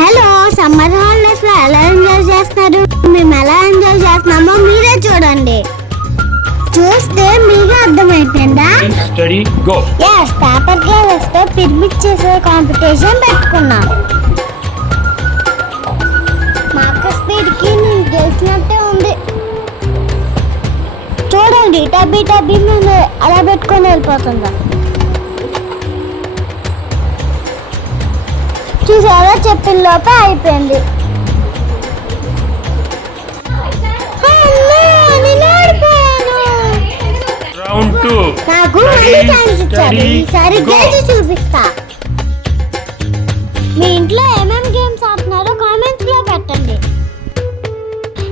Hello, summer holidays లో ఎలా enjoy చేస్తున్నారు? మేము ఎలా ఎంజాయ్ చేస్తున్నామో మీరే చూడండి. చూస్తే మీకే అర్థమైపోయిందా? పేపర్ గ్లాసెస్ తో పిరమిడ్ చేసే కాంపిటీషన్ పెట్టుకున్నాం. మా అక్క స్పీడ్ కి నేను గెలిచినట్టే ఉంది. చూడండి, టబ్బీ టబ్బీ మేము అలా పెట్టుకొని వెళ్ళిపోతుందా. చూసారా, చెప్పిన లోపే అయిపోయింది. నాకు మళ్ళీ ఛాన్స్ ఇచ్చారు. ఈసారి గెలిచి చూపిస్తా. మీ ఇంట్లో ఏమేమి గేమ్స్ ఆడుతున్నారో కామెంట్స్ లో పెట్టండి.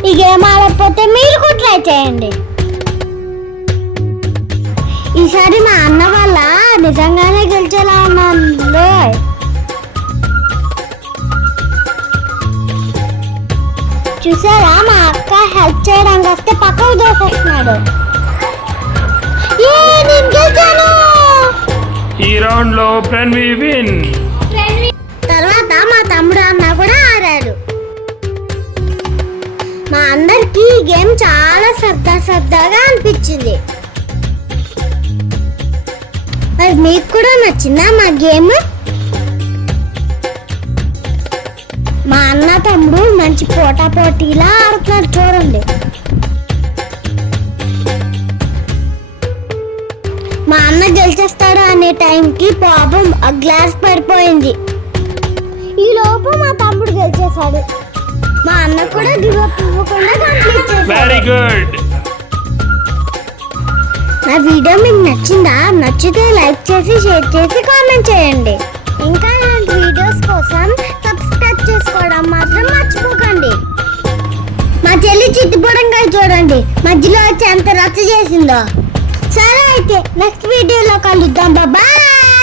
ఈ గేమ్ ఆడకపోతే మీరు కూడా ట్రై చేయండి. ఈసారి మా అన్న వల్ల నిజంగానే గెలిచేలా ఉన్నాను. చూసారా, మా అక్క హెల్ప్ చేయడానికి వస్తే పక్కకు దోసేస్తున్నాడు. ఈ రౌండ్ లో ప్రణవి విన్. తర్వాత మా తమ్ముడు అన్న కూడా ఆడారు. మా అందరికి ఈ గేమ్ చాలా సరదాగా అనిపించింది. మరి మీకు కూడా నచ్చిందా మా గేమ్? మా అన్న తమ్ముడు మంచి పోటీలా ఆడుతున్నారు చూడండి. మా అన్న గెలిచేస్తాడు అనే టైంకి పాపం ఆ గ్లాస్ పడిపోయింది. ఈ లోపు మా తమ్ముడు గెలిచేశాడు. మా అన్న కూడా గివ్ అప్ ఇవ్వకుండా కంప్లీట్ చేశాడు. Very good. నా వీడియో మీకు నచ్చిందా? నచ్చితే లైక్ చేసి, షేర్ చేసి, కామెంట్ చేయండి. ఇంకా ఇలాంటి వీడియోస్ కోసం సబ్స్క్రైబ్ చేసుకోవడం మాత్రం మర్చిపోకండి. మా చెల్లి చిత్తిపూడంగా చూడండి, మధ్యలో వచ్చి ఎంత రచ్చ చేసిందో. సరే అయితే నెక్స్ట్ వీడియోలో కలుద్దాం. బాయ్.